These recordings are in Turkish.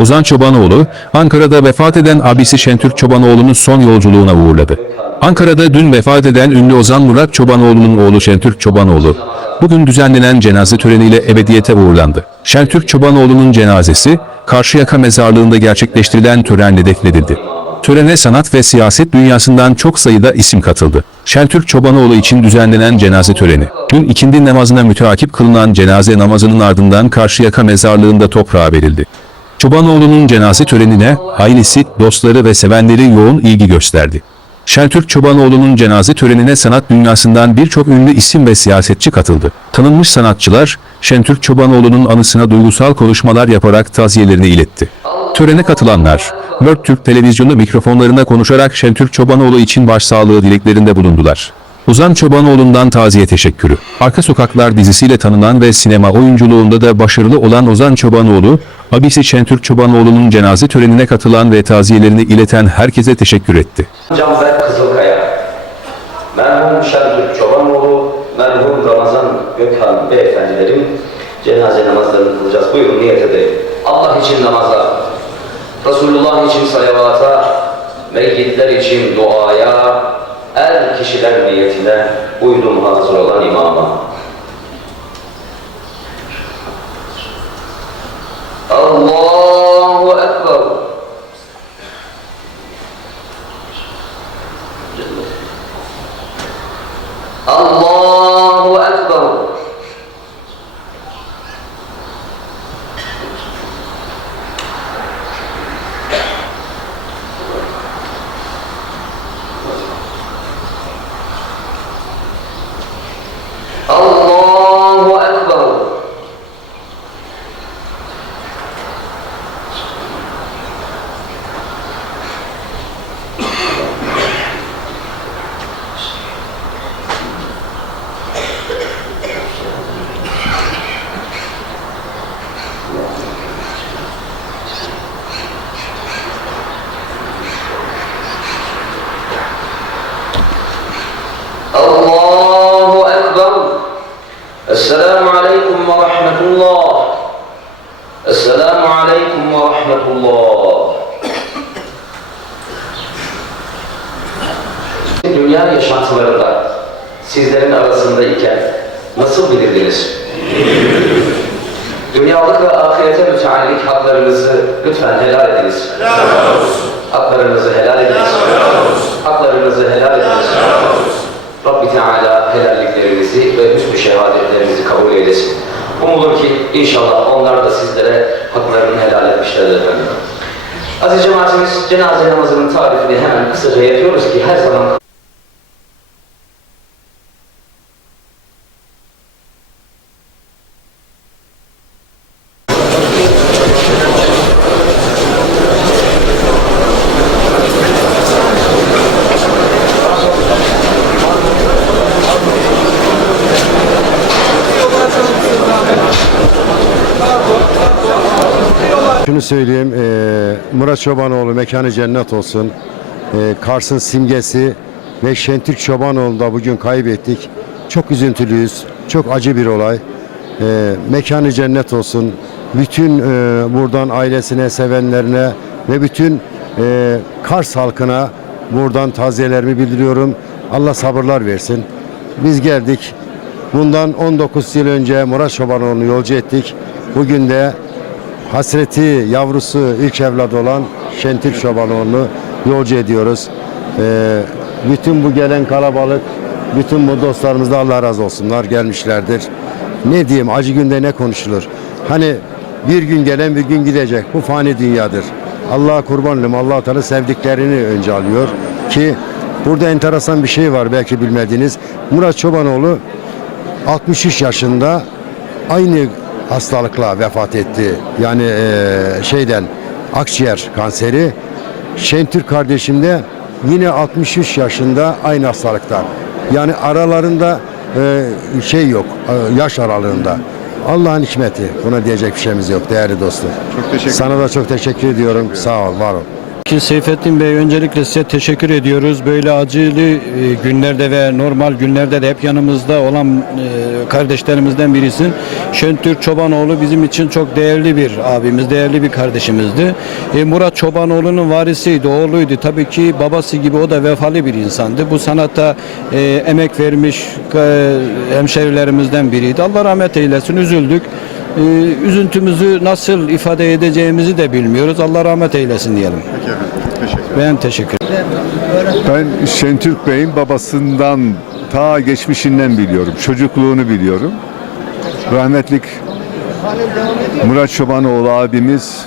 Ozan Çobanoğlu, Ankara'da vefat eden abisi Şentürk Çobanoğlu'nun son yolculuğuna uğurladı. Ankara'da dün vefat eden ünlü Ozan Murat Çobanoğlu'nun oğlu Şentürk Çobanoğlu, bugün düzenlenen cenaze töreniyle ebediyete uğurlandı. Şentürk Çobanoğlu'nun cenazesi, Karşıyaka mezarlığında gerçekleştirilen törenle defnedildi. Törene sanat ve siyaset dünyasından çok sayıda isim katıldı. Şentürk Çobanoğlu için düzenlenen cenaze töreni. Dün ikindi namazına müteakip kılınan cenaze namazının ardından Karşıyaka mezarlığında toprağa verildi. Çobanoğlu'nun cenaze törenine ailesi, dostları ve sevenleri yoğun ilgi gösterdi. Şentürk Çobanoğlu'nun cenaze törenine sanat dünyasından birçok ünlü isim ve siyasetçi katıldı. Tanınmış sanatçılar, Şentürk Çobanoğlu'nun anısına duygusal konuşmalar yaparak taziyelerini iletti. Törene katılanlar, Mört Türk televizyonu mikrofonlarına konuşarak Şentürk Çobanoğlu için başsağlığı dileklerinde bulundular. Ozan Çobanoğlu'ndan taziye teşekkürü. Arka Sokaklar dizisiyle tanınan ve sinema oyunculuğunda da başarılı olan Ozan Çobanoğlu, abisi Şentürk Çobanoğlu'nun cenaze törenine katılan ve taziyelerini ileten herkese teşekkür etti. Canber Kızılkaya, merhum Şentürk Çobanoğlu, merhum Ramazan Gökhan beyefendilerin cenaze namazlarını kılacağız. Buyurun niyet edelim. Allah için namaza, Resulullah için salavata, meyyitler için duaya, er kişiler niyetine uydum hazır olan imama. Allah. Esselamu Aleyküm ve Rahmetullah. Esselamu Aleyküm ve Rahmetullah. Dünya yaşantılarında sizlerin arasında iken nasıl bilirdiniz? Dünyalık ve ahirete müteallik haklarınızı lütfen helal ediniz. Haklarınızı helal ediniz. Haklarınızı helal ediniz. Rabbi Teala helalliklerinizi ve hüsnü şehadetlerinizi kabul eylesin. Umulur ki inşallah onlar da sizlere haklarını helal etmişlerdir efendim. Aziz cemaatimiz cenaze namazının tarifini hemen kısaca yapıyoruz ki her zaman Şunu söyleyeyim, eee, Murat Çobanoğlu mekanı cennet olsun. Eee, Kars'ın simgesi ve Şentürk Çobanoğlu'nu da bugün kaybettik. Çok üzüntülüyüz, çok acı bir olay. Eee, mekanı cennet olsun. Bütün eee, buradan ailesine, sevenlerine ve bütün eee, Kars halkına buradan taziyelerimi bildiriyorum. Allah sabırlar versin. Biz geldik. Bundan 19 yıl önce Murat Çobanoğlu'nu yolcu ettik. Bugün de hasreti yavrusu ilk evladı olan Şentürk Çobanoğlu'nu yolcu ediyoruz. Ee, bütün bu gelen kalabalık, bütün bu dostlarımız da Allah razı olsunlar gelmişlerdir. Ne diyeyim acı günde ne konuşulur? Hani bir gün gelen bir gün gidecek. Bu fani dünyadır. Allah'a kurban olayım. allah Teala sevdiklerini önce alıyor ki burada enteresan bir şey var belki bilmediğiniz. Murat Çobanoğlu 63 yaşında aynı hastalıkla vefat etti. Yani eee, şeyden akciğer kanseri. Şentürk kardeşim de yine 63 yaşında aynı hastalıktan. Yani aralarında eee, şey yok, eee, yaş aralığında. Allah'ın hikmeti. Buna diyecek bir şeyimiz yok değerli dostum. Çok teşekkür Sana da çok teşekkür ediyorum. Sağ ol, var ol. Ki Seyfettin Bey öncelikle size teşekkür ediyoruz. Böyle acılı e, günlerde ve normal günlerde de hep yanımızda olan e, kardeşlerimizden birisin. Şentürk Çobanoğlu bizim için çok değerli bir abimiz, değerli bir kardeşimizdi. E, Murat Çobanoğlu'nun varisiydi, oğluydu. Tabii ki babası gibi o da vefalı bir insandı. Bu sanatta e, emek vermiş hemşerilerimizden biriydi. Allah rahmet eylesin, üzüldük. E, üzüntümüzü nasıl ifade edeceğimizi de bilmiyoruz. Allah rahmet eylesin diyelim. Ben teşekkür Ben Şentürk Bey'in babasından ta geçmişinden biliyorum. Çocukluğunu biliyorum. Rahmetlik Murat Çobanoğlu abimiz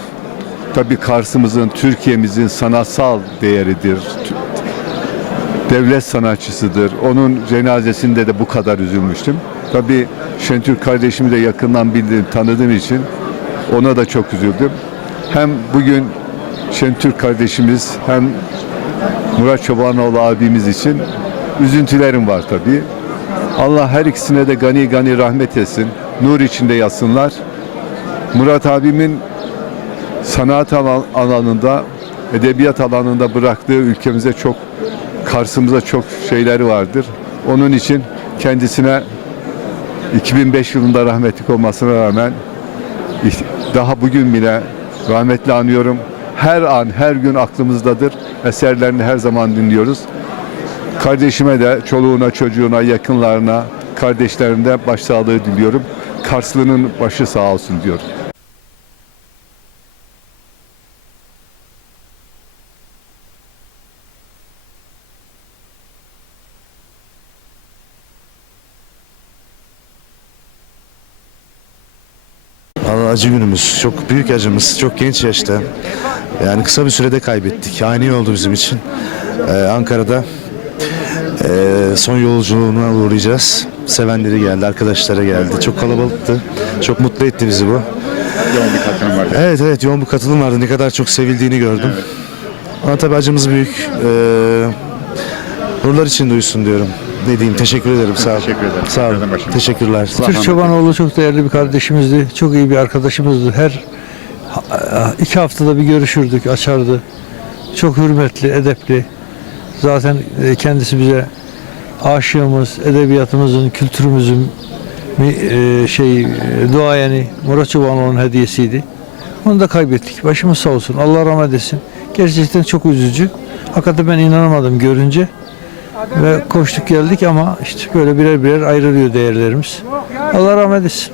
tabii Kars'ımızın, Türkiye'mizin sanatsal değeridir. Devlet sanatçısıdır. Onun cenazesinde de bu kadar üzülmüştüm. Tabii Şentürk kardeşimi de yakından bildiğim, tanıdığım için ona da çok üzüldüm. Hem bugün Şentürk kardeşimiz hem Murat Çobanoğlu abimiz için üzüntülerim var tabii. Allah her ikisine de gani gani rahmet etsin. Nur içinde yatsınlar. Murat abimin sanat alan- alanında, edebiyat alanında bıraktığı ülkemize çok, Kars'ımıza çok şeyleri vardır. Onun için kendisine 2005 yılında rahmetlik olmasına rağmen daha bugün bile rahmetli anıyorum. Her an, her gün aklımızdadır. Eserlerini her zaman dinliyoruz. Kardeşime de, çoluğuna, çocuğuna, yakınlarına, kardeşlerime başsağlığı diliyorum. Karslı'nın başı sağ olsun diyorum. Acı günümüz. Çok büyük acımız. Çok genç yaşta. Yani kısa bir sürede kaybettik. Ani oldu bizim için. Ee, Ankara'da ee, son yolculuğuna uğrayacağız. Sevenleri geldi, arkadaşlara geldi. Çok kalabalıktı. Çok mutlu etti bizi bu. Yoğun bir katılım var. Evet evet yoğun bir katılım vardı. Ne kadar çok sevildiğini gördüm. Ama tabii acımız büyük. Ee, nurlar için duysun diyorum. Ne diyeyim teşekkür ederim. Sağ ol. Teşekkür ederim. Sağ ol. Teşekkürler. Türk Çobanoğlu çok değerli bir kardeşimizdi. Çok iyi bir arkadaşımızdı. Her iki haftada bir görüşürdük, açardı. Çok hürmetli, edepli. Zaten e, kendisi bize aşığımız, edebiyatımızın, kültürümüzün e, şey e, duayeni Murat Çobanoğlu'nun hediyesiydi. Onu da kaybettik. Başımız sağ olsun. Allah rahmet etsin. Gerçekten çok üzücü. Hakikaten ben inanamadım görünce. Ve koştuk geldik ama işte böyle birer birer ayrılıyor değerlerimiz. Allah rahmet etsin.